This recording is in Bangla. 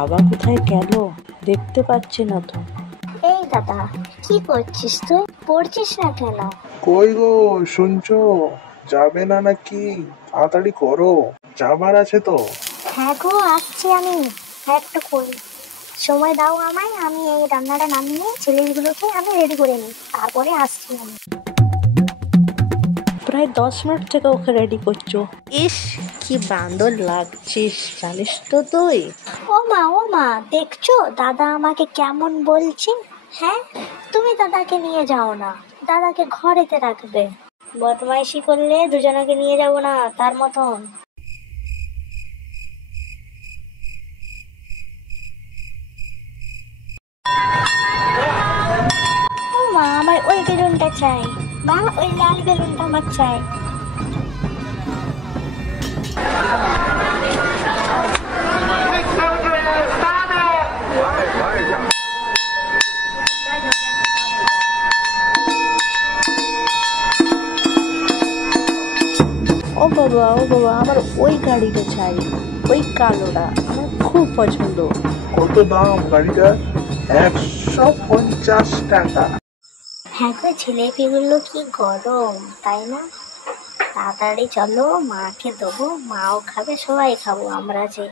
বাবা কোথায় গেল দেখতে পাচ্ছি না তো। এই দাদা, কি করছিস তুই? পড়ছিস না কেন? কই গো, শুনছো? যাবে না নাকি? তাড়াতাড়ি করো, যাবার আছে তো। হ্যাঁ গো, আসছি আমি। একটু করি, সময় দাও আমায়। আমি এই রান্নাটা নামিয়ে ছেলেগুলোকে আমি রেডি করে নিই, তারপরে আসছি আমি। প্রায় 10 মিনিট থেকে ওকে রেডি করছো। ইস, কি বান্দর লাগছিস জানিস তো তুই। ও মা, দেখছো দাদা আমাকে কেমন বলছে? হ্যাঁ, তুমি দাদাকে নিয়ে যাও না, দাদাকে ঘরেতে রাখবে। বদমাইশি করলে দুজনকে নিয়ে যাব না তার মতন। ও মা, আমার ওই বেলুনটা চাই। মা, ওই লাল বেলুনটা আমার চাই। ও বাবা, ও বাবা, আমার ওই গাড়িটা চাই, ওই কালোটা আমার খুব পছন্দ। কত দাম গাড়িটা? 150 টাকা। হ্যাঁ গো, ছেলেপিগুলো কি গরম, তাই না? তাড়াতাড়ি চলো, মাকে দেবো, মাও খাবে, সবাই খাবো আমরা যে।